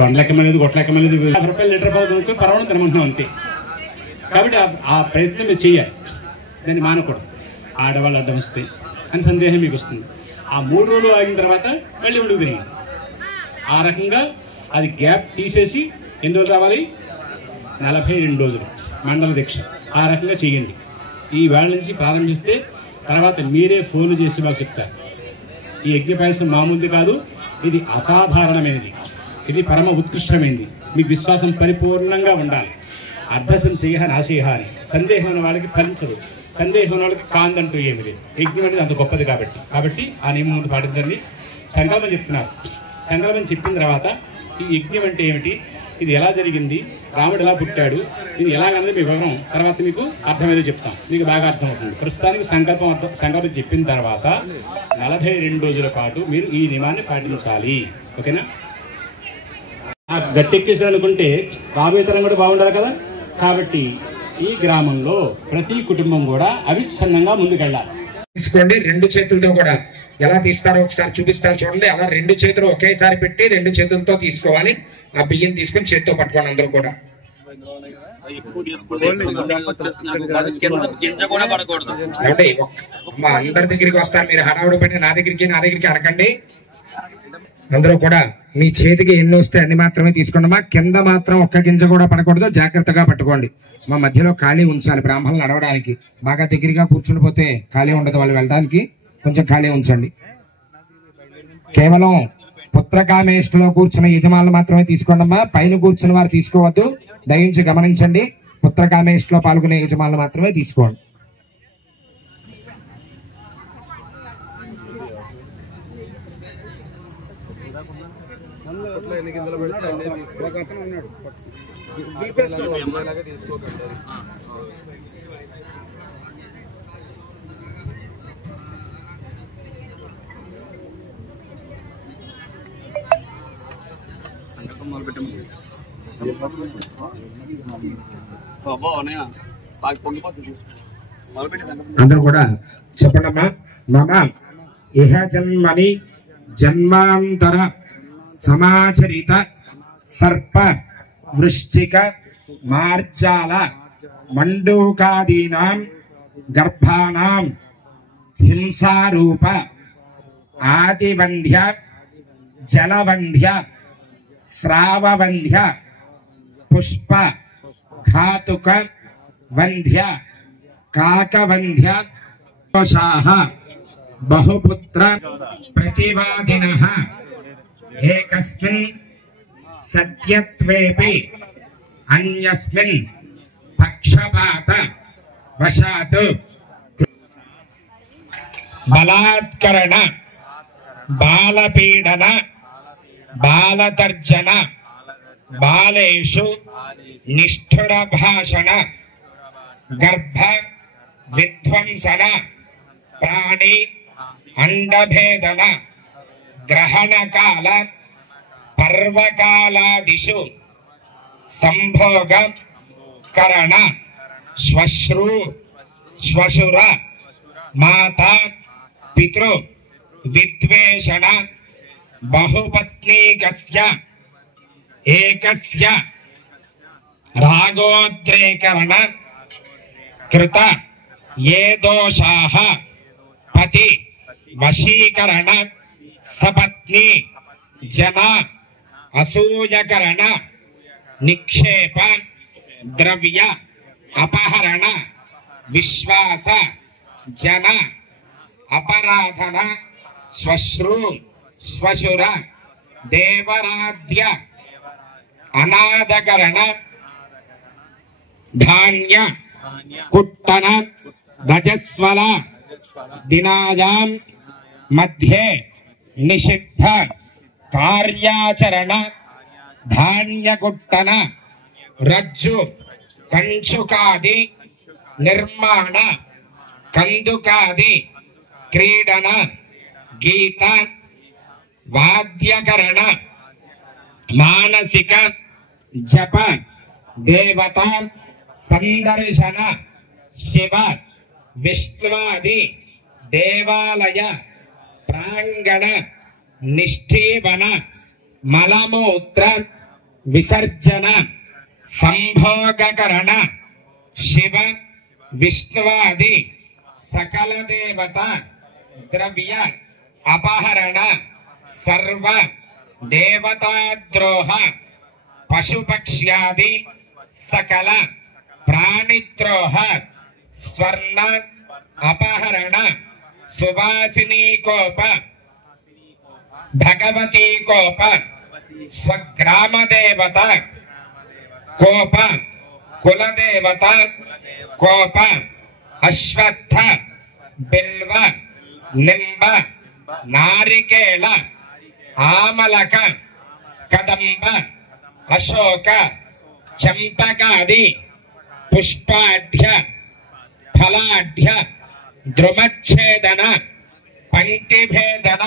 కొండలెక్కమనేది గొట్లెక్కమనేది 50 రూపాయలు లీటర్ పాలు కొనుక్కొని పర్వాలేదు తినమంటున్నాం అంతే. కాబట్టి ఆ ప్రయత్నం మీరు చేయాలి, దాన్ని మానకూడదు. ఆడవాళ్ళు అడ్డం వస్తాయి అని సందేహం మీకు వస్తుంది. ఆ 3 రోజులు ఆగిన తర్వాత మళ్ళీ ఉండుకు తిరిగింది. ఆ రకంగా అది గ్యాప్ తీసేసి ఎన్ని రోజులు రావాలి? 42 రోజులు మండల దీక్ష. ఆ రకంగా చేయండి. ఈ వేళ నుంచి ప్రారంభిస్తే తర్వాత మీరే ఫోన్లు చేసి మాకు చెప్తారు. ఈ యజ్ఞ పాయసం మామూలుది కాదు, ఇది అసాధారణమైనది, ఇది పరమ ఉత్కృష్టమైనది. మీకు విశ్వాసం పరిపూర్ణంగా ఉండాలి. అర్ధసంశయ నాశయ అని సందేహం ఉన్న వాళ్ళకి ఫలించదు, సందేహం ఉన్న వాళ్ళకి కాందంటూ ఏమి లేదు. యజ్ఞం అనేది అంత గొప్పది కాబట్టి ఆ నియమం ముందు పాటించండి. సంకల్పం చెప్తున్నారు. సంకల్పం చెప్పిన తర్వాత ఈ యజ్ఞం అంటే ఏమిటి, ఇది ఎలా జరిగింది, రాముడు ఎలా పుట్టాడు, ఇది ఎలాగన్నది మీ వివరం తర్వాత మీకు అర్థమయ్యేది చెప్తాం, మీకు బాగా అర్థమవుతుంది. ప్రస్తుతానికి సంకల్పం చెప్పిన తర్వాత 42 రోజుల పాటు మీరు ఈ నియమాన్ని పాటించాలి. ఓకేనా? గట్టెక్కేసారనుకుంటే రాబోయే తరం కూడా బాగుండాలి కదా. కాబట్టి ఈ గ్రామంలో ప్రతి కుటుంబం కూడా అవిచ్ఛిన్నంగా ముందుకెళ్ళాలి. తీసుకోండి. 2 చేతులతో కూడా ఎలా తీస్తారో ఒకసారి చూపిస్తారు చూడండి. అలా 2 చేతులు ఒకేసారి పెట్టి 2 చేతులతో తీసుకోవాలి. ఆ బియ్యం తీసుకుని చేతితో పట్టుకోండి అందరూ కూడా. అందరి దగ్గరికి వస్తారు, మీరు హడావుడు పెట్టి నా దగ్గరికి అనకండి. అందరూ కూడా మీ చేతికి ఎన్ని వస్తే అన్ని మాత్రమే తీసుకోండి. మా కింద మాత్రం ఒక్క గింజ కూడా పడకూడదు, జాగ్రత్తగా పట్టుకోండి. మా మధ్యలో ఖాళీ ఉంచాలి బ్రాహ్మణులు నడవడానికి. బాగా దగ్గరగా కూర్చుని పోతే ఖాళీ ఉండదు, వాళ్ళు వెళ్ళడానికి కొంచెం ఖాళీ ఉంచండి. కేవలం పుత్రకామేష్టిలో కూర్చున్న యజమానులు మాత్రమే తీసుకోండి అమ్మా. పైన కూర్చున్న వారు తీసుకోవద్దు, దయించి గమనించండి. పుత్రకామేష్టిలో పాల్గొనే యజమానులు మాత్రమే తీసుకోండి. అందరూ కూడా చెప్పండమ్మా. మామ ఇహ జన్మని జన్మాంతర సమాచరిత సర్ప వృశ్చిక మార్జాల మండూకాదీనాం గర్భానాం హింసారూప ఆదివంధ్య జలవంధ్య శ్రావవంధ్య పుష్ప ఘాతుక వంధ్య కాకవంధ్య దోషాః బహుపుత్ర ప్రతివాదినః ఏకస్మిన్ సత్యత్వేపి అన్యస్మిన్ పక్షపాత వశాత్ బలాత్కరణ బాలపీడన బాలతర్జన బాలేషు నిష్ఠుర భాషణ గర్భ విధ్వంసన ప్రాణి అండభేదన గ్రహణకాల పర్వకాలాదిషు సంభోగ కరణ శ్వశ్రు శ్వశుర మాతా పితృ విద్వేషణ బహుపత్నీకస్య ఏకస్య రాగోద్రేకరణ కృత ఏ దోషాః పతి వశీకరణ సపత్ని జన అసూయకరణ నిక్షేప ద్రవ్య అపహరణ విశ్వాస జన అపరాధన శ్వశ్రు శ్వశుర దేవరాధ్య అనాదకరణ ధాన్య కుట్టన రజస్వల దినాయాం మధ్యే నిషిద్ధ కార్యాచరణ ధాన్యకుట్టన రజ్జు కంచుకాది నిర్మాణ కందుకాది క్రీడన గీత వాద్యకరణ మానసిక జప దేవత సందర్శన శివ విష్ణువాది దేవాలయ ప్రాంగణ నిష్ఠీవన మలమూత్ర విసర్జన సంభోగకరణ శివ విష్ణువాది సకల దేవత ద్రవ్య అపహరణ సర్వ దేవతాద్రోహ పశుపక్ష్యాది సకల ప్రాణిద్రోహ స్వర్ణ అపహరణ సువాసినీకోప భగవతీ కోప స్వగ్రామ దేవత కోప కులదేవత కోప అశ్వత్థ బిల్వ నింబ నారికేళ ఆమలక కదంబ అశోక చంపకాది పుష్పాఢ్య ఫలాఢ్య ద్రుమచ్ఛేదన పంక్తిభేదన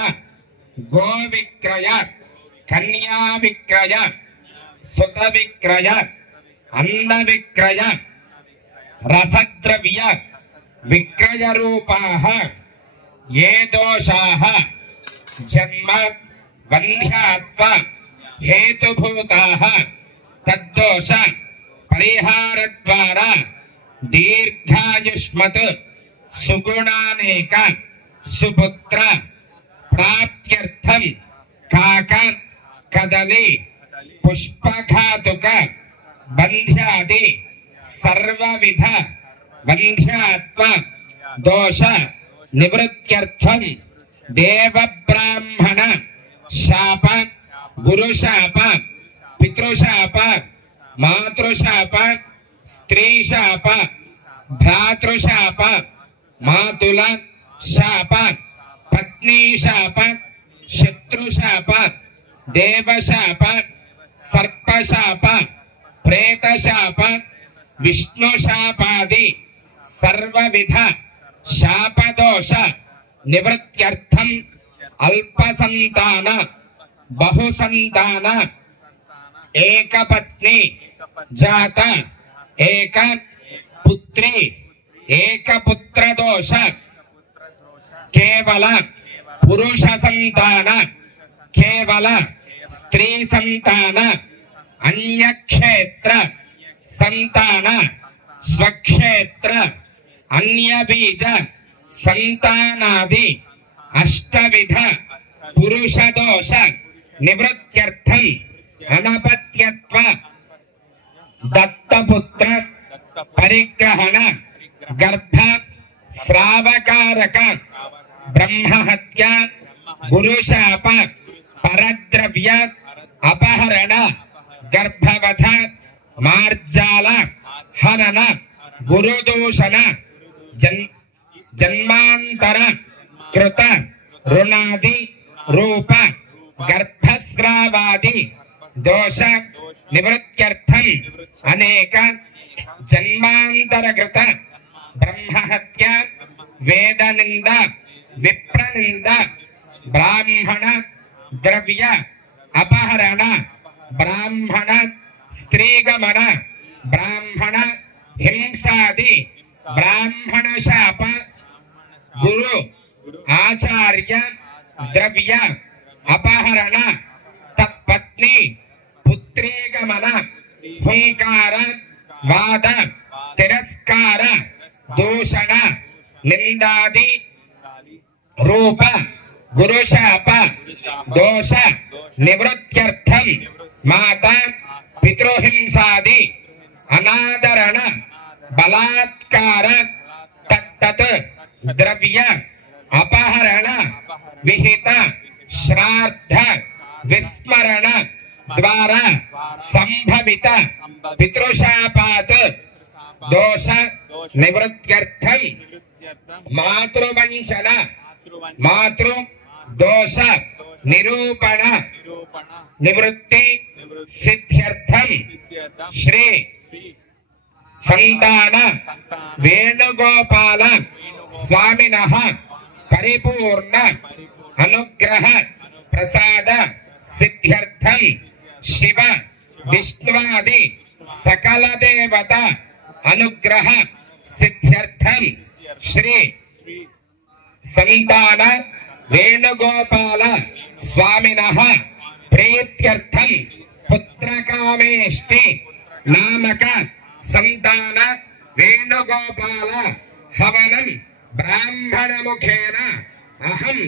గోవిక్రయ కన్యా విక్రయ సుత విక్రయ అన్న విక్రయ రసద్రవ్య విక్రయ రూపాః ఏ దోషాః జన్మ వంధ్యాత్వ హేతుభూతాః తద్దోష పరిహార ద్వారా దీర్ఘాయుష్మత్ సుగుణానేక సుపుత్ర ప్రాప్త్యర్థం కాక కదలి పుష్పఘాతుక బంధ్యాది సర్వవిధ వంధ్యాత్వ దోష నివృత్త్యర్థం దేవ బ్రాహ్మణ శాప గురుశాప పితృశాప మాతృశాప స్త్రీశాప భ్రాతృశాప మాతుల శాప పత్నీశాప శత్రుశాప దేవశాప సర్పశాప ప్రేతశాప విష్ణుశాపాది సర్వవిధ శాపదోష నివృత్త్యర్థం అల్పసంతాన బహుసంతాన ఏకపత్ని జాత ఏక పుత్రి ఏకపుత్ర దోష కేవల పురుష సంతాన కేవల స్త్రీ సంతాన అన్యక్షేత్ర సంతాన స్వక్షేత్ర అన్యబీజ సంతానాది అష్టవిధ పురుష దోష నివృత్త్యర్థం అనపత్యత్వ దత్తపుత్ర పరిగ్రహణ గర్భ శ్రావకారక బ్రహ్మహత్య గురుశాప పరద్రవ్య అపహరణ గర్భవధ మార్జాల హనన గురుదూషణ జన్మాంతర కృత రుణాది రూప గర్భస్రావాది దోష నివృత్త్యర్థం అనేక జన్మాంతరకృత బ్రహ్మహత్య వేదనింద విప్రనింద బ్రాహ్మణ ద్రవ్య అపహరణ బ్రాహ్మణ స్త్రీగమన బ్రాహ్మణ హింసాది బ్రాహ్మణ శాప గురు ఆచార్య ద్రవ్య అపహరణ తత్పత్ని పుత్రీగమన హుంకార వాద తిరస్కార దూషణ నిందాది రూప గురుశాప దోష నివృత్త్యర్థం మాత పితృహింసాది అనాదరణ బలాత్కార తత్తత్ ద్రవ్య అపహరణ విహిత శ్రాద్ధ విస్మరణ ద్వారా సంభవిత పితృశాపాత్ దోష నివృత్త్యర్థం మాతృవంచన మాతృ దోష నిరూపణ నివృత్తి సిద్ధ్యర్థం శ్రీ సంతాన వేణుగోపాల స్వామినః పరిపూర్ణ అనుగ్రహ ప్రసాద సిద్ధ్యర్థం శివ విష్ణువాది సకల దేవత అనుగ్రహ సిద్ధ్యర్థం శ్రీ సంతాన వేణుగోపాల స్వామినః ప్రీత్యర్థం పుత్రకామేష్టి నామక సంతాన వేణుగోపాల హవనం బ్రాహ్మణ ముఖేన అహం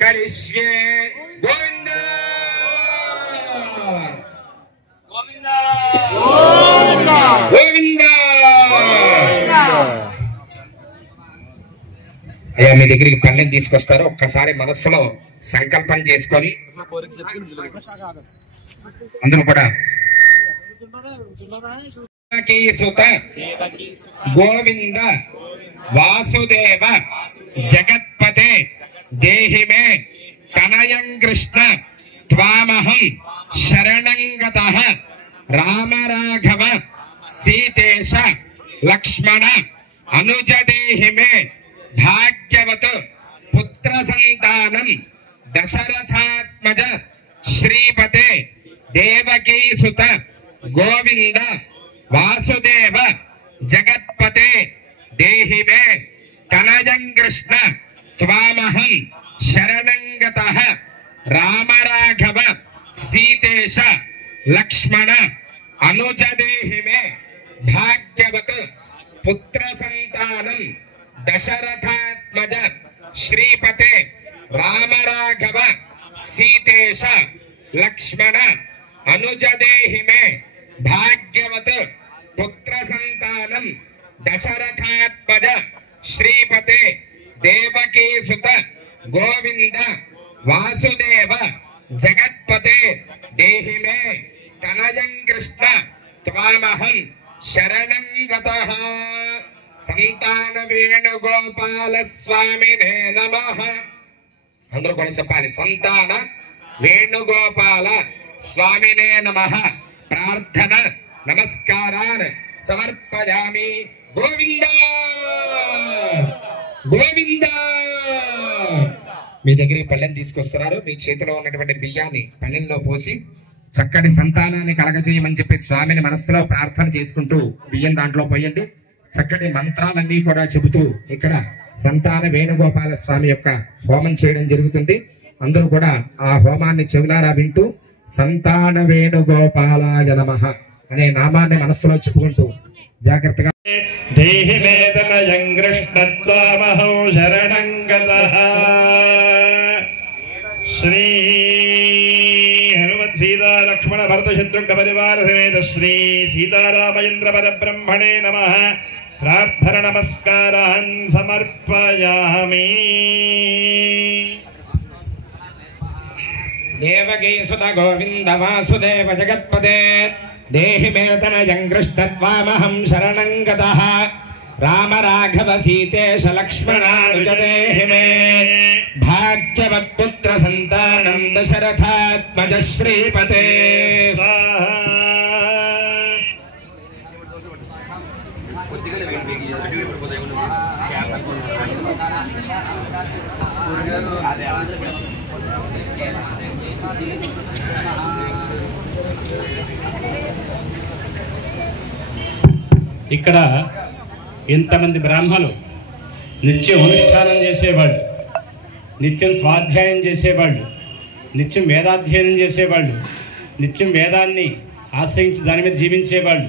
కరిష్యే. గోవింద గోవింద. అయ్యా మీ దగ్గరికి పళ్ళెం తీసుకొస్తారు, ఒక్కసారి మనస్సులో సంకల్పం చేసుకొని అందరూ కూడా సుత గోవింద వాసుదేవ జగత్పతే దేహి మే కనయం కృష్ణ త్వామహం శరణంగతః రామ రాఘవ సీతేశ లక్ష్మణ అనుజ దేహి మే భాగ్యవత్ పుత్ర సంతానం దశరథాత్మజ శ్రీపతే దేవకీ సుత గోవింద వాసుదేవ జగత్పతే దేహి మే కనయం కృష్ణ త్వామహం శరణంగతః రామ రాఘవ సీతేశ లక్ష్మణ అనుజ దేహి మే భాగ్యవత్ పుత్ర సంతానం దశరథాత్మజ శ్రీపతే రామ రాఘవ సీతేశ లక్ష్మణ అనుజ దేహి మే భాగ్యవత్ పుత్ర సంతానం దశరథాత్మజ శ్రీపతే దేవకీ సుత గోవింద వాసుదేవ జగత్పతే దేహి మే తనయం కృష్ణ త్వామహం శరణంగతః. సంతాన వేణుగోపాల స్వామినే నమః. అందరూ కూడా చెప్పాలి, సంతాన వేణుగోపాల స్వామినే నమః. ప్రార్థన నమస్కారాన్ సమర్పయామి. గోవింద గోవింద. మీ దగ్గరికి పళ్ళెం తీసుకొస్తున్నారు, మీ చేతిలో ఉన్నటువంటి బియ్యాన్ని పళ్ళెంలో పోసి చక్కటి సంతానాన్ని కలగజేయమని చెప్పి స్వామిని మనస్సులో ప్రార్థన చేసుకుంటూ బియ్యం దాంట్లో పోయండి. చక్కటి మంత్రాలన్నీ కూడా చెబుతూ ఇక్కడ సంతాన వేణుగోపాల స్వామి యొక్క హోమం చేయడం జరుగుతుంది. అందరూ కూడా ఆ హోమాన్ని చెవులారా వింటూ సంతాన వేణుగోపాలాయ నమః అనే నామాన్ని మనస్సులో చెప్పుకుంటూ జాగ్రత్తగా దేహి మే తనయం కృష్ణ త్వామహం శరణంగతః. శ్రీ హనుమత్ సీతా లక్ష్మణ భరత శత్రుఘ్న పరివార సమేత శ్రీ సీతారామచంద్ర పరబ్రహ్మణే నమః. ప్రార్థన నమస్కారాన్ సమర్పయామి. దేవకీ సుత గోవింద వాసుదేవ జగత్పదే దేహి మే తనయం కృష్ణ త్వామహం శరణంగతః రామ రాఘవ సీతేశ లక్ష్మణానుజ దేహి మే భాగ్యవత్ పుత్ర సంతానం దశరథాత్మజ శ్రీపతే. ఇక్కడ ఇంతమంది బ్రాహ్మలు నిత్యం అనుష్ఠానం చేసేవాళ్ళు, నిత్యం స్వాధ్యాయం చేసేవాళ్ళు, నిత్యం వేదాధ్యయనం చేసేవాళ్ళు, నిత్యం వేదాన్ని ఆశ్రయించి దాని మీద జీవించేవాళ్ళు,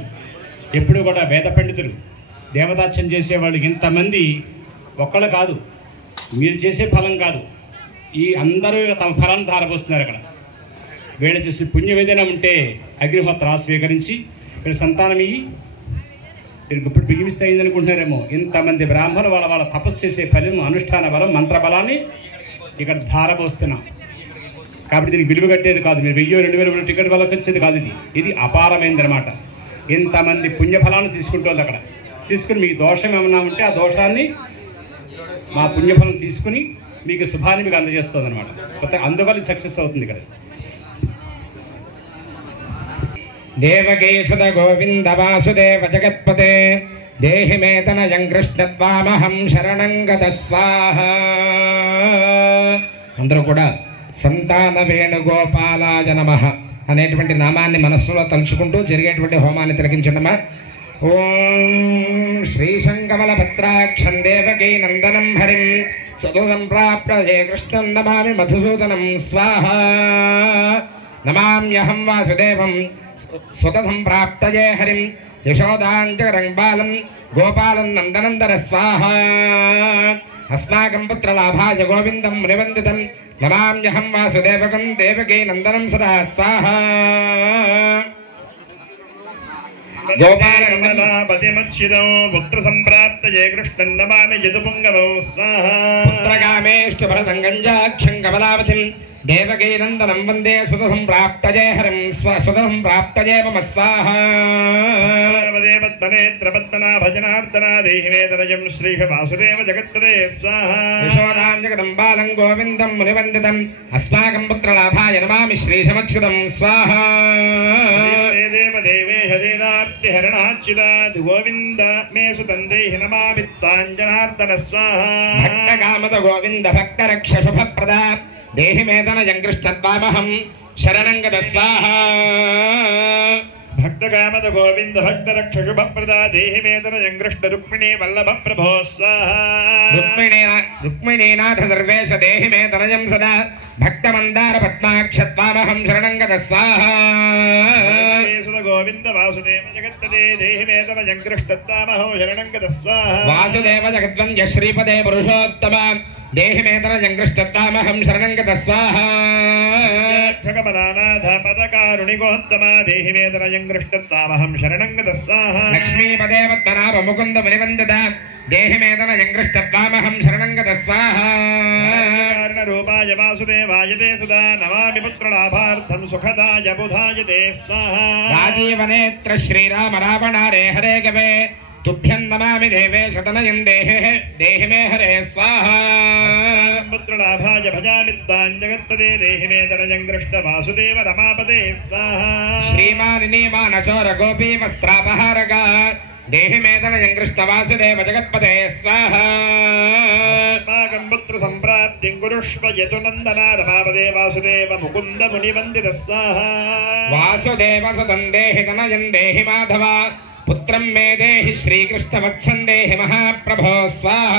ఎప్పుడు కూడా వేద పండితులు, దేవతార్చన చేసేవాళ్ళు. ఇంతమంది ఒక్కళ్ళు కాదు, మీరు చేసే ఫలం కాదు, ఈ అందరూ తమ ఫలాన్ని ధారపోస్తున్నారు. అక్కడ వీళ్ళు చేసే పుణ్యం ఏదైనా ఉంటే అగ్నిహోత్ర స్వీకరించి వీళ్ళ సంతానం ఇవి మీరు ఇప్పుడు బిగిమిస్తే అయింది అనుకుంటున్నారేమో. ఇంతమంది బ్రాహ్మణులు వాళ్ళ వాళ్ళ తపస్సు చేసే ఫలం, అనుష్ఠాన బలం, మంత్ర బలాన్ని ఇక్కడ ధారపోస్తున్నాం. కాబట్టి దీనికి విలువ కట్టేది కాదు, మీరు 1000-2000 టికెట్ వాళ్ళకి వచ్చేది కాదు. ఇది అపారమైంది అనమాట. ఇంతమంది పుణ్యఫలాన్ని తీసుకుంటుంది. అక్కడ తీసుకుని మీకు దోషం ఏమన్నా ఉంటే ఆ దోషాన్ని మా పుణ్యఫలం తీసుకుని మీకు శుభాన్ని మీకు అందజేస్తుంది అనమాట. కొత్త అందువల్ల సక్సెస్ అవుతుంది ఇక్కడ. దేవకీ సుత గోవింద వాసుదేవ జగత్పతే దేహి మే తనయం కృష్ణ త్వామహం శరణంగతః స్వాహ. అందరూ కూడా సంతాన వేణుగోపాలాయ నమః అనేటువంటి నామాన్ని మనస్సులో తలుచుకుంటూ జరిగేటువంటి హోమాన్ని తిలకించండమ్మా. ఓం శ్రీశంకమల భద్రాక్షం దేవకీ నందనం హరిం సదూతం ప్రాప్య కృష్ణం నమామి మధుసూదనం స్వాహ. నమామ్యహం వాసుదేవం సుత సంప్రాప్తయే హరిం యశోదాంచకరం బాలం గోపాలం నందనందన స్వాహ అస్మాకం పుత్రలాభాయ గోవిందం మునివందితం నమామ్యహం వాసుదేవకం దేవకీ నందనం సదా స్వాహ గోపాలపతిమచ్చిదం పుత్ర సంప్రాప్తయే కృష్ణం నమామి యదుపుంగవో స్వాహ పుత్రకామేష్టు భరతంగంజాక్షం కమలావతిం దేవకీ నందనం వందే సుత సంప్రాప్తయే హరిం సుత సంప్రాప్తయే మమ స్వాహ భజనార్దనా దేహి మే తనయం శ్రీష వాసుదేవ జగత్పదే స్వాహ యశోదాంజగదం బాలం గోవిందం మునివందితం అస్మాకం పుత్రలాభాయ నమామి శ్రీశమచ్యుతం స్వాహ దేవేశ దేనార్తిహరణాచ్యుతాద్ గోవింద మే సుతం దేహి నమామి తాంజనార్దన స్వాహ భక్తకామద గోవింద భక్తరక్ష శుభప్రద దేహి మే తనయం కృష్ణత్వామహం శరణం గత స్వాహ భక్తకామద గోవింద భక్తరక్ష శుభప్రద దేహి మే తనయం కృష్ణ రుక్మిణీ వల్లభ ప్రభో స్వాహ రుక్మిణీనాథ సర్వేశ దేహి మే తనయం సదా భక్తమందార పద్మాక్షత్వామహం శరణం గత స్వాహ గోవింద వాసుదేవ జగత్పదే దేహి మే తనయం కృష్ణత్వామహం శరణం గత స్వాహ వాసుదేవ జగద్వంద్య శ్రీపదే పురుషోత్తమ దేహి మే తనయం కృష్ణత్వామహం శరణం గత స్వాహ కమలానాథ పదకారుణిగోత్తమ దేహి మే తనయం కృష్ణత్వామహం శరణం గత స్వాహ లక్ష్మీపదే పద్మనాభ ముకుంద మునివందిత దేహి మే తనయం కృష్ణత్వామహం శరణం గత స్వాహ రూపాయ వాసుదేవాయ తే సదా నమామి పుత్రలాభార్థం సుఖదాయ బుధాయ తే స్వాహ రాజీవనేత్ర శ్రీరామ రావణారే హరే గవే తుభ్యం నమామి దేవేశ తనయం దేహి మే హరే స్వాహ పుత్రలాభాయ భజామి తాం జగత్పదే దేహి మే తనయం కృష్ణ వాసుదేవ రమాపదే స్వాహ శ్రీమానిమానచోర గోపీ వస్త్రాపహారక దేహి మే తనయం కృష్ణ వాసుదేవ జగత్పదే స్వాహ పుత్ర సంప్రాప్తిం కురుష్వ యతునందన రమాపదే వాసుదేవ ముకుంద మునివందిత స్వాహ వాసుదేవ సుతం దేహి తనయం దేహి మాధవ పుత్రం మే దేహి శ్రీకృష్ణ వత్సం దేహి మహాప్రభో స్వాహ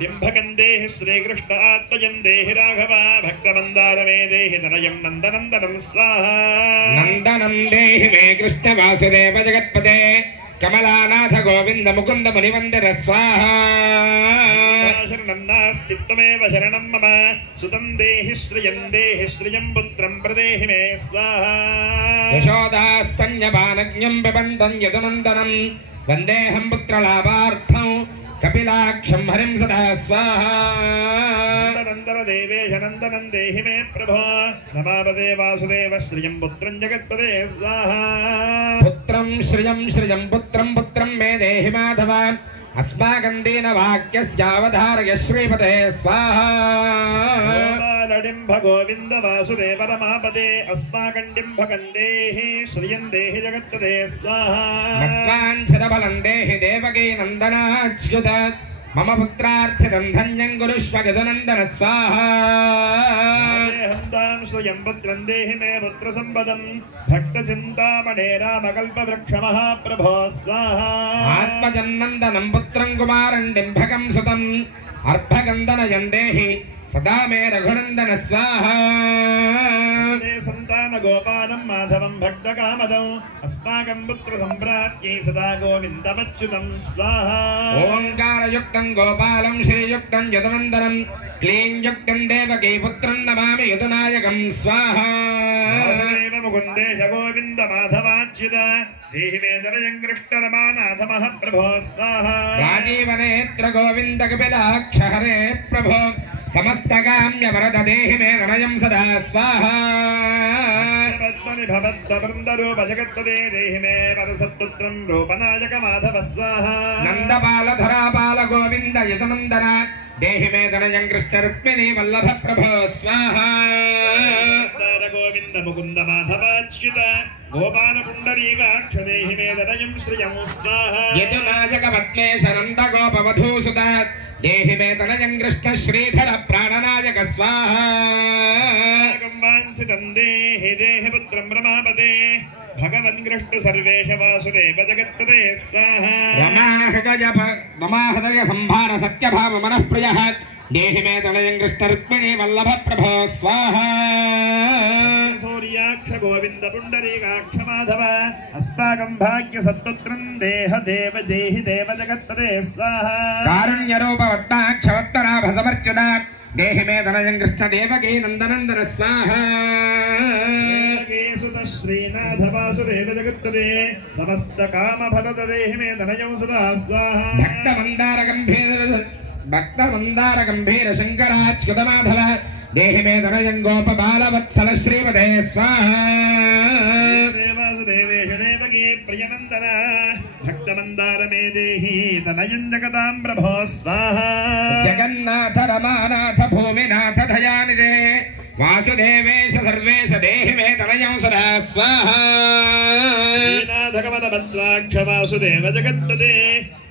డింభకం దేహి శ్రీకృష్ణ ఆత్మజం దేహి రాఘవ భక్తమందార మే దేహి తనయం నందనందనం స్వాహ నందనం దేహి మే కృష్ణ వాసుదేవ జగత్పదే కమలానాథ గోవింద ముకుంద మునివందిర స్వాహ శరణన్నాస్తిత్వమేవ శరణం మమ సుతం దేహి శ్రియం పుత్రం ప్రదేహి మే స్వాహ యశోదాస్తన్యపానజ్ఞం పిబంతం యదునందనం వందేహం పుత్రలాభార్థం కపిలాక్షం హరిం సదా స్వాహ నందన దేవేశ నందనం దేహి మే ప్రభో నమాపదే వాసుదేవ శ్రియం పుత్రం జగత్పదే స్వాహ పుత్రం శ్రియం పుత్రం పుత్రం మే దేహి మాధవ అస్మాకం దీన వాక్యస్యావధారయ శ్రీపతే స్వాహ డింభ గోవింద వాసుదేవ రమాపదే అస్మాకం డింభకం దేహి శ్రియం దేహి జగత్పదే స్వాహ మత్వాంఛదబలం దేహి దేవకీ నందనాచ్యుత మమ పుత్రార్థితం ధన్యం గురుష్వ యదునందన స్వాహ హంతాం శ్రియం పుత్రం దేహి మే పుత్ర సంపదం భక్త చింతామణే రామకల్పవృక్ష మహాప్రభో స్వాహ ఆత్మజన్నందనం పుత్రం కుమారం డింభకం సుతం అర్భగందనయం దేహి సదా మే రఘునందన స్వాహ సంతాన గోపాలం మాధవం భక్త కామదం అస్మాకం పుత్ర సంప్రాప్తి సదా గోవిందమచ్యుతం స్వాహ ఓంకారయుక్తం గోపాలం శ్రీయుక్తం యదునందనం క్లీంయుక్తం దేవకీ పుత్రం నమామి యదునాయకం స్వాహ ముకుందేశ గోవింద మాధవాచ్యుత దేహి మే తనయం కృష్ణ రమానాథ మహాప్రభో స్వాహ రాజీవనేత్ర గోవింద కపిలాక్ష హరే ప్రభో సమస్తకామ్య వరద దేహి మే తనయం సదా స్వాహ బృందరూప జగత్పదే దేహి మే వరసత్పుత్రం రూపనాయక మాధవ స్వాహ నందబాలధరాబాల గోవింద యదునందన దేహి మే తనయం కృష్ణ రుక్మిణీ వల్లభ ప్రభో స్వాహ గోవింద ముకుంద మాధవాచ్యుత గోపాల పుండరీకాక్ష దేహి మే తనయం శ్రియం స్వాహ యదునాయక పద్మేశ నంద గోపవధూసుత దేహి మే తనయం కృష్ణ శ్రీధర ప్రాణనాయక స్వాహ వాంఛితం దేహి దేహి పుత్రం రమాపదే భగవన్ కృష్ణ సర్వేశ వాసుదేవ జగత్పదే స్వాహ రమాహృదయ సంభార సత్యభామ మనఃప్రియ దేహి మే తనయం కృష్ణ రుక్మిణీ వల్లభ ప్రభో స్వాహ पुण्डरीकाक्ष गोविन्द पुण्डरीकाक्ष माधव अस्माकं भाग्य सत्पुत्रं देह देव देहि देव जगत्पदे स्वाहा कारुण्यरूपवत्ताक्षवत्तराभ समर्चना देहि मे धनजं कृष्ण देवकी नन्दनन्दन स्वाहा सुत श्रीनाथ वासुदेव जगत्पदे समस्त काम फलद देहि मे धनजं सदा स्वाहा भक्त मंदार गंभीर शंकराच्युत माधव देहि मे धनजं गोपबाल वत्सल श्रीपदे स्वाहा वासुदेवेश देवकी प्रियनंदन भक्त मंदार मे देहि धनजं जगतां प्रभो स्वाहा जगन्नाथ रमानाथ भूमिनाथ दयानिधे वासुदेवेश सर्वेश देहि मे धनजं सदा स्वाहा श्रीनाथकमलभद्राक्ष वासुदेव जगत्पदे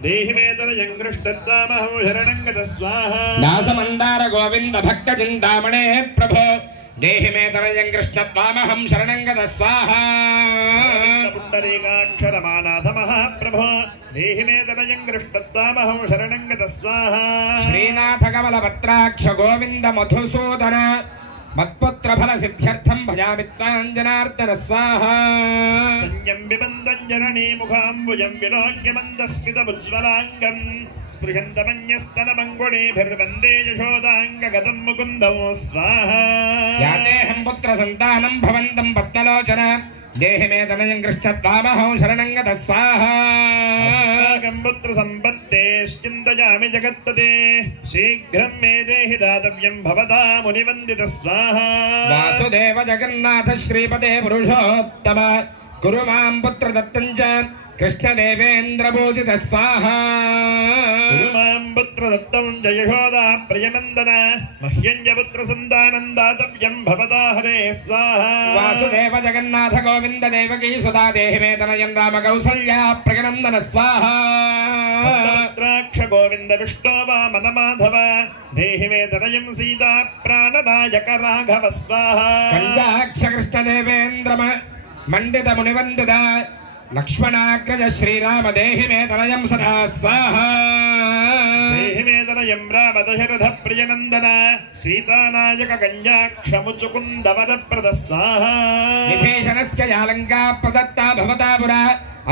देहि मे धनजं कृष्णत्वामहं शरणं गतः स्वाहा दासमन्दार गोविन्द भक्त चिन्तामणे प्रभो देहि मे धनजं कृष्णत्वामहं शरणं गतः स्वाहा पुण्डरीकाक्ष रमानाथ महाप्रभो देहि मे धनजं कृष्णत्वामहं शरणं गतः स्वाहा श्रीनाथकमलभद्राक्ष गोविन्द मधुसूदन मत्पुत्र फल सिद्ध्यर्थं भजामि त्वां जनार्दन स्वाहा संयं बिबन्धं जननी मुखाम्बुजं विलोक्य मन्दस्मितमुज्ज्वलाङ्गं स्पृहन्तमन्यस्तनमङ्गुलीभिर्वन्दे यशोदाङ्गगतं मुकुन्दं स्वाहा यातेऽहं पुत्रसन्तानं भवन्तं पद्मलोचन देहि मे धनजं कृष्णत्वामहं शरणं गतः स्वाहा अस्माकं पुत्रसम्पत्तेश्चिन्तयामि जगत्पते शीघ्रं मे देहि दातव्यं भवता मुनिवन्दित स्वाहा वासुदेव जगन्नाथ श्रीपते पुरुषोत्तम कुरु मां पुत्रदत्तं च कृष्णदेवेन्द्र पूजित स्वाहा कुरु मां पुत्रदत्तं च यशोदा प्रियनन्दन मह्यं च पुत्रसन्तानं दातव्यं भवता हरे स्वाहा वासुदेव जगन्नाथ गोविन्द देवकी सुधा देहि मे धनजं राम कौसल्या प्रियनन्दन स्वाहा पुत्राक्ष गोविन्द विष्णो वामन माधव देहि मे धनजं सीता प्राणनायक राघव स्वाहा कञ्जाक्ष कृष्णदेवेन्द्र मंडित मुनिवन्दित लक्ष्मणाग्रज श्रीराम देहि मे धनजं सदा स्वाहा देहि मे धनजं राम दशरथ प्रियनन्दन सीतानायक कञ्जाक्ष मुचुकुन्द वरप्रद स्वाहा विभीषणस्य यालङ्का प्रदत्ता भवता पुरा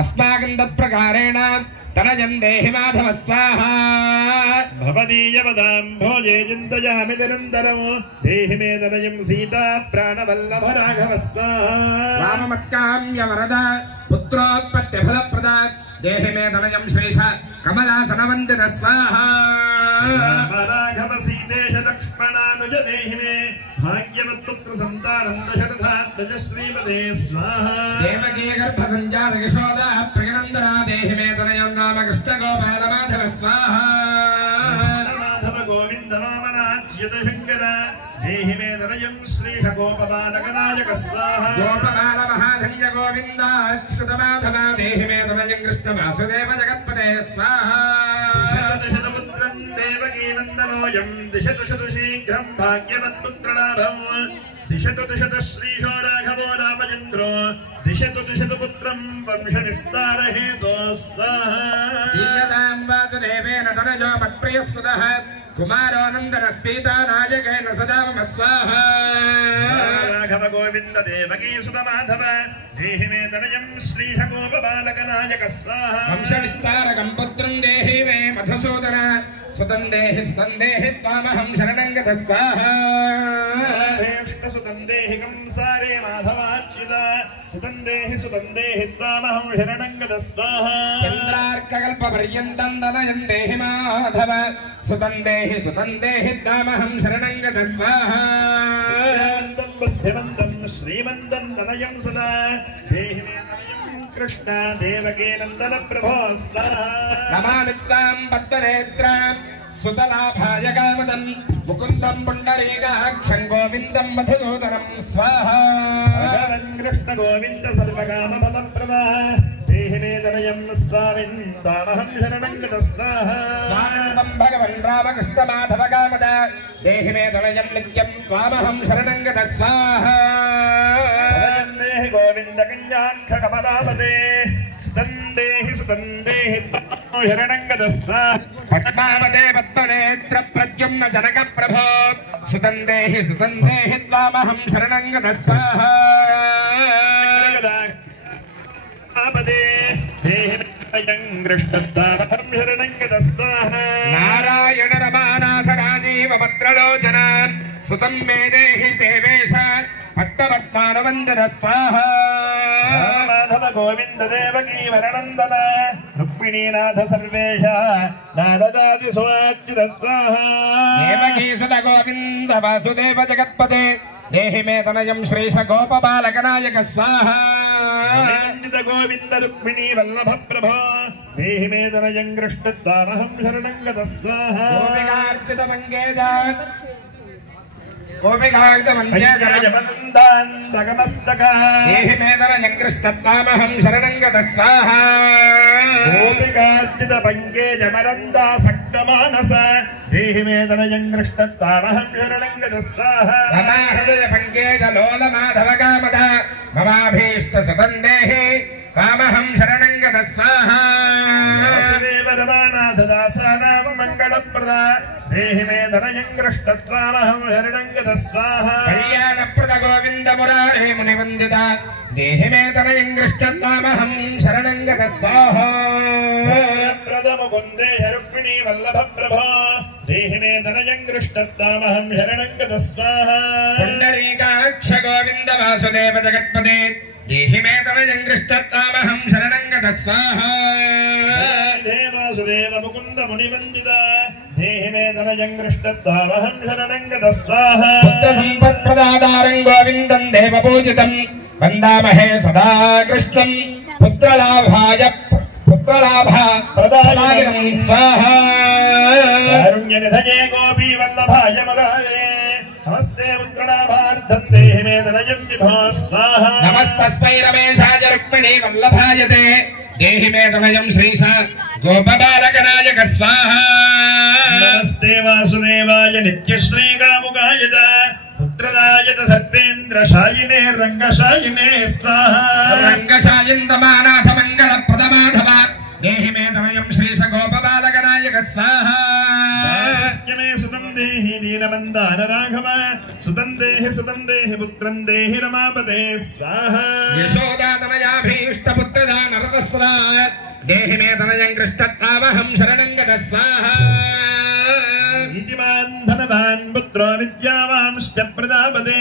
अस्माकं तत्प्रकारेण धनजं देहि माधव स्वाहा भवदीयपदां भोजे चिन्तयामि निरन्तरं देहि मे धनजं सीता प्राणवल्लभ राघव स्वाहा राममत्काम्य वरद पुत्रोत्पत्ति फलप्रद देहि मे धनजं श्रीश कमलासनवन्दित स्वाहा राघव सीतेश लक्ष्मणानुज देहि मे भाग्यवत्पुत्र सन्तानं दशरथात्मज श्रीपदे स्वाहा देवकी गर्भसञ्जात यशोदा प्रियनन्दना देहि मे धनजं राम कृष्ण गोपाल माधव स्वाहा माधव गोविन्द वामनाच्युत शङ्कर देहि मे धनजं श्रीश गोपबालकनायक स्वाहा गोपबाल महाधन्य गोविन्दाच्युत माधव देहि मे धनजं कृष्ण वासुदेव जगत्पते स्वाहा दशरथपुत्रं देवकी नन्दनोऽयं दिशतु शतु शीघ्रं भाग्यवत्पुत्रलाभं दिशतु दिशतु श्रीशो राघवो रामचन्द्रो दिशतु दिशतु पुत्रं वंशविस्तारहेतो स्वाहा दीयतां वासुदेवेन धनजो मत्प्रियस्वतः कुमारो नन्दनः सीतानायकेन सदा मम स्वाहा राघव गोविन्द देवकी सुत माधव देहि मे धनजं श्रीश गोपबालकनायक स्वाहा वंशविस्तारकं पुत्रं देहि मे मधुसूदन सुतं देहि त्वामहं शरणं गतः स्वाहा सुतं देहि कंसारे माधवाच्युत सुतं देहि त्वामहं शरणं गतः स्वाहा चन्द्रार्ककल्पपर्यन्तं धनजं देहि माधव सुतं देहि त्वामहं शरणं गतः स्वाहा बुद्धिमन्तं श्रीमन्तं धनजं सदा देहि मे धनजं कृष्ण देवकी नन्दन प्रभो स्वाहा नमामि त्वां पद्मनेत्रां सुतलाभाय कामदं मुकुन्दं पुण्डरीकाक्षं गोविन्दं मधुसूदनं स्वाहा कृष्ण गोविन्द सर्वकामफलप्रदा देहि मे धनजं स्वामिन् त्वामहं शरणं गतः स्वाहा स्वानन्दं भगवन् रामकृष्ण माधव कामद देहि मे धनजं नित्यं त्वामहं शरणं गतः स्वाहा देहि गोविन्द कञ्जाक्ष कमलापदे सुतं देहि शरणं गतः स्वाहा पद्मावते पद्मनेत्र प्रद्युम्न जनक प्रभो సుతందేహి సుతందేహి త్వామహం శరణం గత స్వాహా నారాయణ రమానాథ రాజీవ భద్రలోచన సుతం మే దేహి దేవేశ భక్తవత్మానవందన స్వాహా మాధవ గోవింద దేవకీ వరనందన రుక్మిణీనాథ సర్వేశ నారదాది సువాచ్యుత స్వాహా దేవకీ సుత గోవింద వాసుదేవ జగత్పతే దేహి మే తనయం శ్రీశ గోపబాలకనాయక స్వాహా గోవింద రుక్మిణీ వల్లభ ప్రభో దేహి మే తనయం కృష్ణద్వారహం శరణం గత స్వాహా గోపికార్చిత మంగేజ కృష్ణత్వామహం శరణం గత స్వాహా గోపికార్చిత పంకేజమరందా సక్తమానస దేహి మే తనయం కృష్ణత్వామహం శరణం గత స్వాహా రమాహృదయ పంకేజ లోల మాధవ కామద మమాభీష్ట సుతం దేహి తామహం శరణం గత స్వాహా రమానాథ దాసానామ మంగళప్రద దేహి మే తనయం కృష్ణత్వామహం శరణం గత స్వాహా కళ్యాణప్రద గోవింద మురారే మునివందిత దేహి మే తనయం కృష్ణత్వామహం శరణం గత స్వాహా ప్రద ముకుందే రుక్మిణీ వల్లభ ప్రభో దేహి మే తనయం కృష్ణత్వామహం శరణం గత స్వాహా పుండరీకాక్ష గోవింద వాసుదేవ జగత్పదే దేహి మే తనయం కృష్ణత్వామహం శరణం గత స్వాహా వాసుదేవ ముకుంద మునివందిత దేహి మే తనయం కృష్ణత్వామహం శరణం గత స్వాహా పుత్రసంపత్ప్రదాదారం గోవిందం దేవపూజితం వందామహే సదా కృష్ణం పుత్రలాభాయ ప్రదాయనం స్వాహా కారుణ్యనిధయే గోపీ వల్లభాయ మురారే నమస్తే పుత్రనాభార్థం దేహి మే తనయం విభో స్వాహా నమస్తస్మై రమేశాయ రుక్మిణీ వల్లభాయతే దేహి మే తనయం శ్రీశ గోపబాలకనాయక స్వాహా నమస్తే వాసుదేవాయ నిత్యశ్రీ కాముకాయ పుత్రదాయ సర్వేంద్రశాయినే రంగశాయినే స్వాహా రంగశాయిన్ రమానాథ మంగళ ప్రదమాధవ దేహి మే తనయం శ్రీశ గోపబాలకనాయక స్వాహా మే సుతం దేహి నీలమందార రాఘవ సుతం దేహి పుత్రం దేహి రమాపతే స్వాహా యశోదాతనయాభీష్ట పుత్రదా నరదస్రా దేహి మే తనయం కృష్ణత్వామహం శరణం గత స్వాహా నీతిమాన్ ధనవాన్ పుత్రో విద్యావాంశ్చ ప్రజాపతే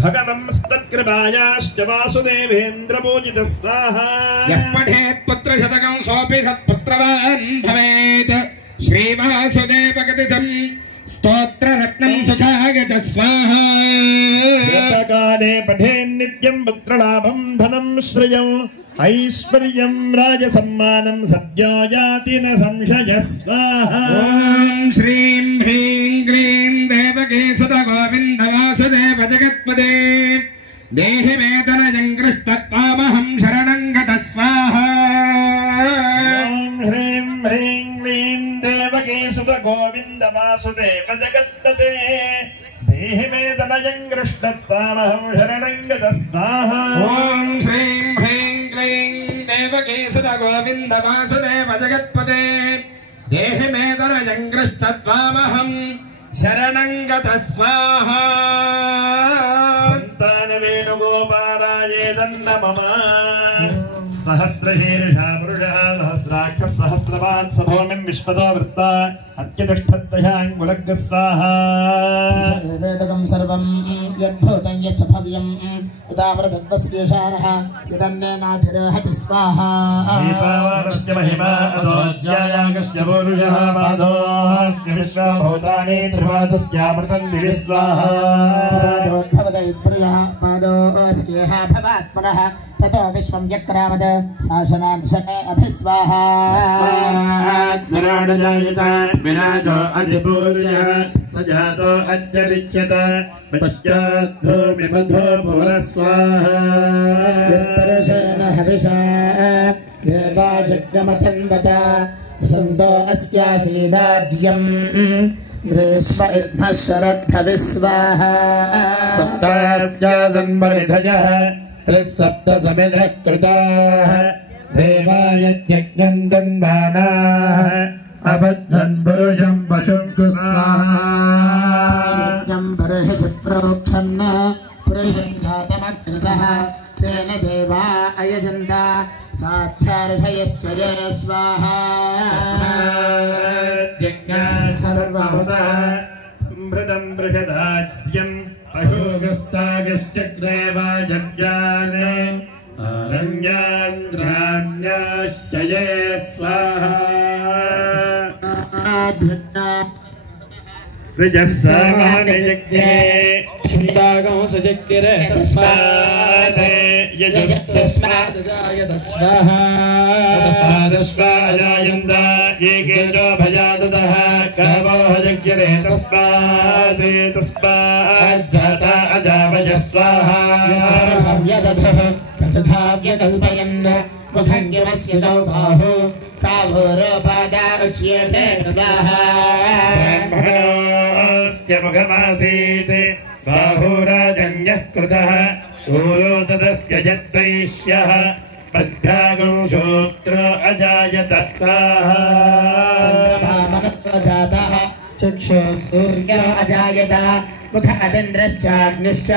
భగవంస్తత్కృపాయాశ్చ వాసుదేవేంద్ర పూజిత స్వాహా యః పఠేత్ పుత్రశతకం సోపి సత్పుత్రవాన్ భవేత్ శ్రీవాసుదేవ కథితం స్తోత్రరత్నం సుఖాయ చ స్వాహా ఏకకాలే పఠేన్నిత్యం పుత్రలాభం ధనం శ్రియం ఐశ్వర్యం రాజసమ్మానం సద్యో యాతి న సంశయ స్వాహా ఓం శ్రీం హ్రీం క్లీం దేవకీ సుత గోవింద వాసుదేవ జగత్పదే దేహి మే తనయం కృష్ణత్వామహం శరణం గత స్వాహా ఓం హ్రీం హ్రీం క్లీం దేవకీ సుత గోవింద వాసుదేవ జగత్పతే దేహి మే తనయం కృష్ణత్వామహం శరణం గత స్వాహా ఓం శ్రీం హ్రీం క్లీం దేవకీ సుత గోవింద వాసుదేవ జగత్పదే దేహి మే తనయం కృష్ణత్వామహం శరణం గత స్వాహా సంతాన వేణుగోపాలాయేదన్న మమ సహస్రశీర్షా పురుషः సహస్రాక్ష సహస్రపాత్ సభూమిం విశ్వతో వృత్త అత్యతిష్ఠత్తయాంగులగ్గ స్వాహా వేదకం సర్వం యద్భూతం యచ్చ భవ్యం ఉదావృతద్వస్యేషానః యదన్నేనాధిరోహతి స్వాహా దీపావనస్య మహిమా అదోజ్యాయాగస్య పురుషः పాదోస్య విశ్వభూతాని త్రిపాదస్యామృతం దివి స్వాహా పాదోద్భవత ఇత్ప్రియః పాదోస్యేహ భవాత్మనః తతో విశ్వం యక్రామద శాసనాంశనే అభిస్వాహా విరాజో అధిపూర్యః సజాతో అత్యరిచ్యత పశ్చాద్ధూమి మధో పురస్వాహా యత్పరశేన హవిషా దేవాజగ్నమథన్వత వసంతో అస్యాసీదాజ్యం గ్రీష్మ ఇద్మః శరద్ధవిస్వాహా సప్తాస్యాసన్మరిధయః త్రిసప్త సమిధః కృతాః దేవాయజ్ఞం దండానాః అబద్ధన్ పురుషం పశుం స్వాహా సంభృతం బృహదాజ్యం అహోగస్తాగశ్చక్రేవాజజ్ఞాన్ ఆరణ్యాన్ గ్రామ్యాశ్చయే స్వాహా ऋजस्सामानयज्ञे छन्दागं सजज्ञरे तस्मात् यजस्तस्मादजायत स्वाहा तस्मादस्वाजायन्त ये केजो भजादतः कवो यज्ञरे तस्मात् तस्माज्जाता अजावय स्वाहा यदधः कथाव्यकल्पयन् मुखङ्गिमस्य तौ बाहु काभोरोपादारुच्यते स्वाहा ब्रह्मणोऽस्य मुखमासीत् बाहुराजन्यः कृतः ऊरो तदस्य यद्वैश्यः पद्भ्यागो श्रोत्र अजायत स्वाहा चन्द्रमामनत्वजातः चक्षुः सूर्यो अजायत मुख अदिन्द्रश्चाग्निश्च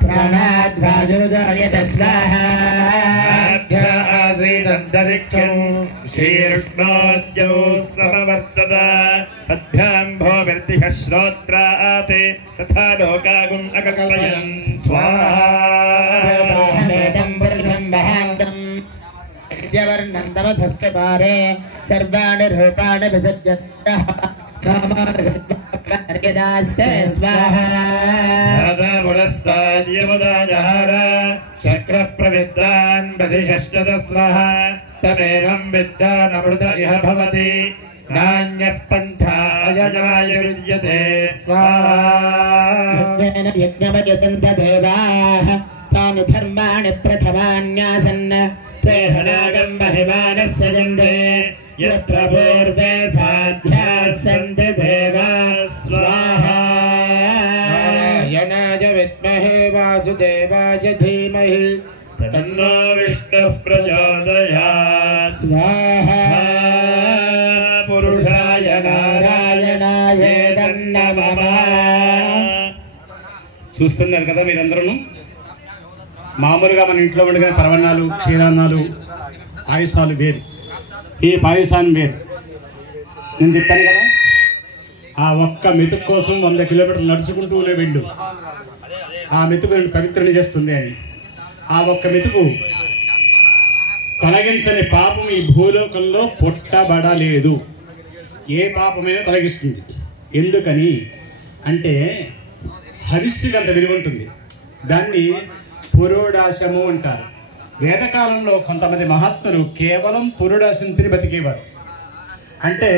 प्राणाद्वायो जायत स्वाहा आसीदन्तरिक्षम् श्रीकृष्णोद्यौ समवर्तत पद्भ्याम्भोभिर्दिः श्रोत्रात् तथा लोकागुम् अकलयन् स्वाहामेतं पुरुषं महान्तम् यवर्णं तमसस्ते पारे सर्वाणि रूपाणि विसर्जन्तः कामार्गदास्ते स्वाहा पुरस्ताद्यमुदाजहार शक्रः प्रविद्वान् दधिशश्च तस्रः तमेवं विद्वानमृत इह भवति नान्यः पन्थाय नाय विद्यते स्वाहा यज्ञवयतन्त देवाः तानि धर्माणि प्रथमान्यासन् ते हनागं महिमानः सजन्ते यत्र पूर्वे साध्याः सन्ति देवाः स्वाहा यनाय विद्महे वासुदेवाय धीमहि तन्नो विष्णुः प्रचोदयात् स्वाहा पुरुषाय नारायणाय नमः చూస్తున్నారు కదా మీరందరూ మామూలుగా మన ఇంట్లో వండుకునే పరవన్నాలు క్షీరాన్నాలు పాయసాలు వేరు ఈ పాయసాన్ని వేరు నేను చెప్పాను కదా ఆ ఒక్క మెతుకు కోసం 100 కిలోమీటర్లు నడుచుకుంటూనే వెళ్ళు ఆ మెతుకు నేను పవిత్రని చేస్తుంది అని ఆ ఒక్క మెతుకు తొలగించని పాపం ఈ భూలోకంలో పుట్టబడలేదు ఏ పాపమైనా తొలగిస్తుంది ఎందుకని అంటే హవిస్సుకి అంత విలువ ఉంటుంది దాన్ని పురోడాశము అంటారు వేదకాలంలో కొంతమంది మహాత్ములు కేవలం పురోడాశం తిని బతికేవారు అంటే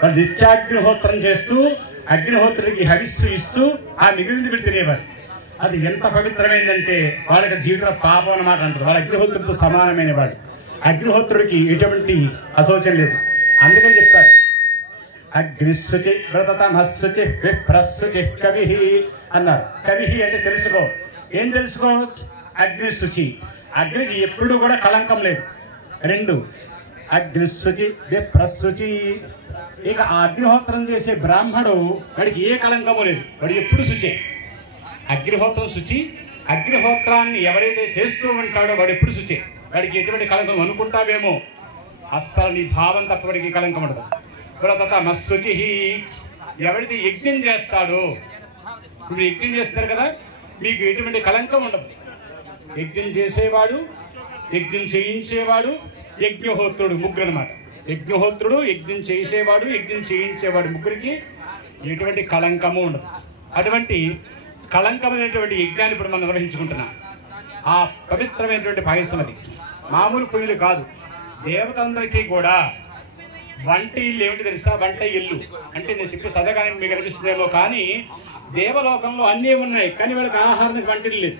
వాళ్ళు నిత్యాగ్నిహోత్రం చేస్తూ అగ్నిహోత్రుడికి హవిస్సు ఇస్తూ ఆ మిగిలింది పెట్టి తినేవారు అది ఎంత పవిత్రమైందంటే వాళ్ళకి జీవితంలో పాపం అన్నమాట అంటారు వాళ్ళ అగ్నిహోత్రుడితో సమానమైన వాడు అగ్నిహోత్రుడికి ఎటువంటి అశోచన లేదు అందుకని చెప్పారు అగ్నిశుచి వ్రతతమశుచి విప్రశుచి కవి అన్నారు కవి అంటే తెలుసుకో ఏం తెలుసుకో అగ్నిశుచి అగ్నికి ఎప్పుడు కూడా కళంకం లేదు 2 అగ్నిశుచి విప్రశుచి ఇక ఆ అగ్నిహోత్రం చేసే బ్రాహ్మడు వాడికి ఏ కళంకము లేదు వాడు ఎప్పుడు శుచి అగ్నిహోత్రం శుచి అగ్నిహోత్రాన్ని ఎవరైతే చేస్తూ ఉంటాడో వాడు ఎప్పుడు శుచి వాడికి ఎటువంటి కళంకం అనుకుంటావేమో అస్సలు నీ భావం తప్ప వాడికి కళంకం ఉండదు వ్రతతమశుచి ఎవరైతే యజ్ఞం చేస్తాడో ఇప్పుడు యజ్ఞం చేస్తారు కదా మీకు ఎటువంటి కళంకం ఉండదు యజ్ఞం చేసేవాడు యజ్ఞం చేయించేవాడు యజ్ఞహోత్రుడు ముగ్గురు అన్నమాట యజ్ఞహోత్రుడు యజ్ఞం చేసేవాడు యజ్ఞం చేయించేవాడు ముగ్గురికి ఎటువంటి కళంకము ఉండదు అటువంటి కళంకమైనటువంటి యజ్ఞాన్ని ఇప్పుడు మనం నిర్వహించుకుంటున్నాం ఆ పవిత్రమైనటువంటి పాయసం అది మామూలు పొయ్యిలు కాదు దేవతలందరికీ కూడా వంట ఇల్లు ఏమిటి తెలుసా వంట ఇల్లు అంటే నేను చెప్పి సదగానే మీకు అనిపిస్తుందేమో కానీ దేవలోకంలో అన్నీ ఉన్నాయి కానీ వాళ్ళకి ఆహారానికి వంట ఇల్లు లేదు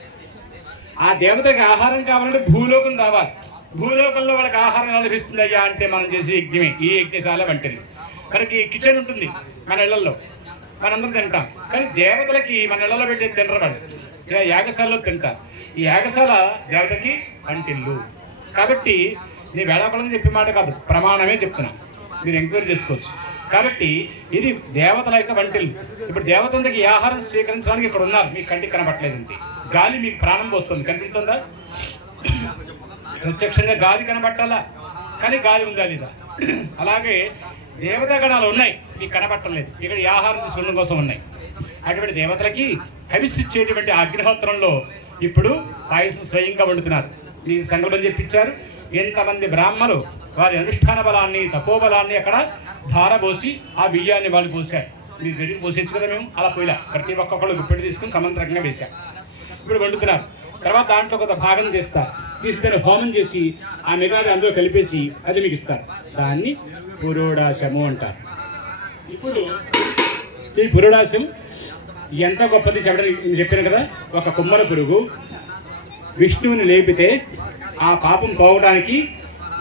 ఆ దేవతకి ఆహారం కావాలంటే భూలోకం రావాలి భూలోకంలో వాళ్ళకి ఆహారం ఎలా లభిస్తుంది అయ్యా అంటే మనం చేసే యజ్ఞమే ఈ యజ్ఞశాల వంటలు మనకి కిచెన్ ఉంటుంది మన ఇళ్లలో మనందరం తింటాం కానీ దేవతలకి మన ఇళ్లలో పెట్టి తినరు వాళ్ళు ఇలా యాగశాలలో తింటారు ఈ యాగశాల దేవతకి వంటిల్లు కాబట్టి నేను వేళాపడం చెప్పే మాట కాదు ప్రమాణమే చెప్తున్నా మీరు ఎంక్వైరీ చేసుకోవచ్చు కాబట్టి ఇది దేవతల యొక్క వంటిల్లు ఇప్పుడు దేవతలకి ఈ ఆహారం స్వీకరించడానికి ఇక్కడ ఉన్నారు మీకు కంటికి కనబట్టలేదు అంతే గాలి మీకు ప్రాణం పోస్తుంది కనిపిస్తుందా ప్రత్యక్షంగా గాలి కనబట్టాలా కానీ గాలి ఉందా లేదా అలాగే దేవతాగణాలు ఉన్నాయి, మీకు కనబట్టలేదు. ఇక్కడ ఈ ఆహారం తీసుకోవడం కోసం ఉన్నాయి. అటువంటి దేవతలకి హవిస్సు ఇచ్చేటువంటి అగ్నిహోత్రంలో ఇప్పుడు పాయసం స్వయంగా వండుతున్నారు. మీకు సంకల్పం చెప్పించారు. ఎంతమంది బ్రాహ్మలు వారి అనుష్ఠాన బలాన్ని, తపోబలాన్ని అక్కడ ధారపోసి ఆ బియ్యాన్ని వాళ్ళు పోసారు. మీరు గడికి పోసేచ్చు కదా, మేము అలా పోయిలా ప్రతి ఒక్కొక్కళ్ళు గుప్పెట్టి తీసుకుని సమంత్రంగా వేశారు. ఇప్పుడు వండుతున్నారు. తర్వాత దాంట్లో కొంత భాగం చేస్తారు. తీసి దాన్ని హోమం చేసి ఆ మిగతాది అందులో కలిపేసి అది మీకు ఇస్తారు. దాన్ని పురోడాశము అంటారు. ఇప్పుడు ఈ పురోడాశం ఎంత గొప్పది చెప్పాను కదా. ఒక కుమ్మర పురుగు విష్ణువుని లేపితే ఆ పాపం పోవడానికి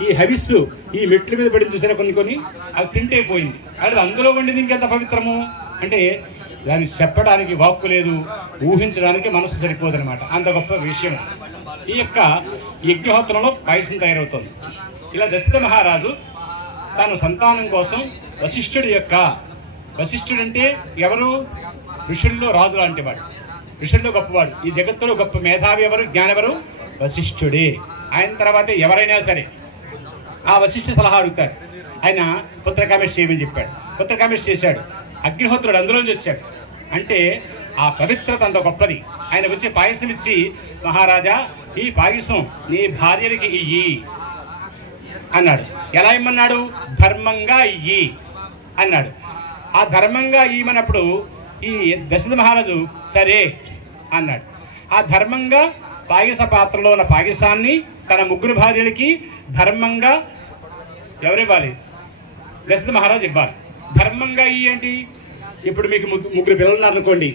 ఈ హవిస్సు ఈ మెట్ల మీద పడి చూసారా కొన్ని అది తింటే పోయింది. అది అందులో వండింది ఇంకెంత పవిత్రము అంటే దాన్ని చెప్పడానికి వాక్కు లేదు, ఊహించడానికి మనసు సరిపోదనమాట. అంత గొప్ప విషయం. ఈ యొక్క యజ్ఞహోత్రంలో పాయసం తయారవుతుంది. ఇలా దశరథ మహారాజు తాను సంతానం కోసం వశిష్ఠుడు అంటే ఎవరు? ఋషుల్లో రాజు లాంటి వాడు, ఋషుల్లో గొప్పవాడు. ఈ జగత్తులో గొప్ప మేధావి ఎవరు, జ్ఞానెవరు? వశిష్ఠుడే. ఆయన తర్వాత ఎవరైనా సరే ఆ వశిష్ఠ సలహా అడుగుతాడు. ఆయన పుత్రకామేష్ చేయమని చెప్పాడు. పుత్రకామేష్ చేశాడు. అగ్నిహోత్రుడు అందులోంచి వచ్చాడు. అంటే ఆ పవిత్రత అంత గొప్పది. ఆయన వచ్చి పాయసం ఇచ్చి, మహారాజా ఈ పాయసం నీ భార్యలకి ఇయ్యి అన్నాడు. ఎలా ఇమ్మన్నాడు? ధర్మంగా ఇయ్యి అన్నాడు. ఆ ధర్మంగా ఇయ్యమన్నప్పుడు ఈ దశరథ మహారాజు సరే అన్నాడు. ఆ ధర్మంగా పాయస పాత్రలో ఉన్న పాయసాన్ని తన ముగ్గురు భార్యలకి ధర్మంగా ఎవరివ్వాలి? దశరథ మహారాజు ఇవ్వాలి. ధర్మంగా ఇయ్యి ఏంటి? ఇప్పుడు మీకు ముగ్గురు పిల్లలు ఉన్నారనుకోండి,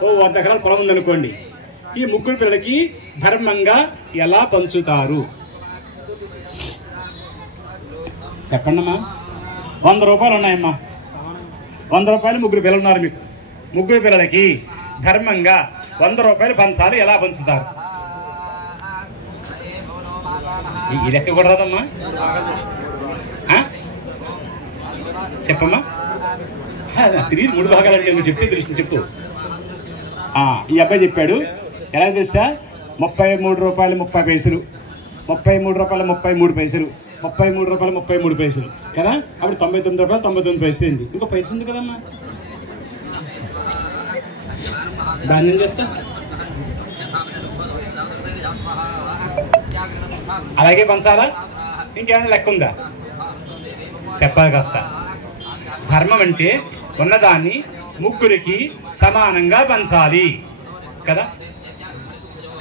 100 ఎకరాల పొలం ఉందనుకోండి. ఈ ముగ్గురు పిల్లలకి ధర్మంగా ఎలా పంచుతారు చెప్పండమ్మా. 100 రూపాయలు ఉన్నాయమ్మా. 100 రూపాయలు ముగ్గురు పిల్లలు ఉన్నారు మీకు. ముగ్గురు పిల్లలకి ధర్మంగా 100 రూపాయలు పంచాలి. ఎలా పంచుతారు? ఈ లెక్క కూడా రాదమ్మా. చెప్పమ్మా. తిరిగి 3 భాగాలు అంటే నువ్వు చెప్తే తెలుస్తుంది. చెప్పు. ఈ అబ్బాయి చెప్పాడు. ఎలా తెలుసా? 33 రూపాయలు 30 పైసలు, 33 రూపాయలు 33 పైసలు, 33 రూపాయలు 33 పైసలు కదా. అప్పుడు 99 రూపాయలు 99 పైసలు అయింది. ఇంకో పైసలు ఉంది కదమ్మా. దాన్ని ఏం చేస్తా? అలాగే పంచాలా? ఇంకేమైనా లెక్క ఉందా? చెప్పాలి కాస్త. ధర్మం అంటే ఉన్నదాన్ని ముగ్గురికి సమానంగా పంచాలి కదా.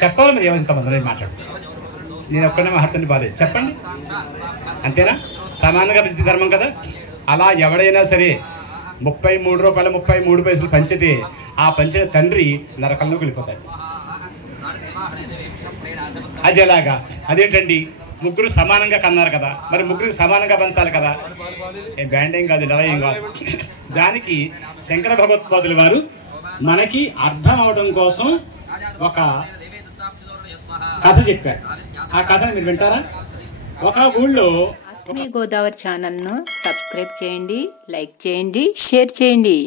చెప్పాలి. మరి ఎంతమంది మాట్లాడు. నేను ఒక్కడే మాట్లాడుతుంటే బాలేదు. చెప్పండి. అంతేనా? సమానంగా పంచితే ధర్మం కదా. అలా ఎవడైనా సరే 33 రూపాయలు 33 పైసలు పంచితే ఆ పంచిన తండ్రి నరకంలోకి వెళ్ళిపోతాడు. అది ఎలాగా? అదేంటండి? ముగ్గురు సమానంగా కన్నారు కదా, మరి ముగ్గురికి సమానంగా పంచాలి కదా. బ్యాండ్ ఏం కాదు, ఇలా ఏం కాదు. దానికి శంకర భగవత్పాదుల వారు మనకి అర్థం అవడం కోసం ఒక కథ చెప్పారు. ఆ కథను మీరు వింటారా? ఒక ఊళ్ళో మీ గోదావరి ఛానల్ను సబ్స్క్రైబ్ చేయండి, లైక్ చేయండి, షేర్ చేయండి.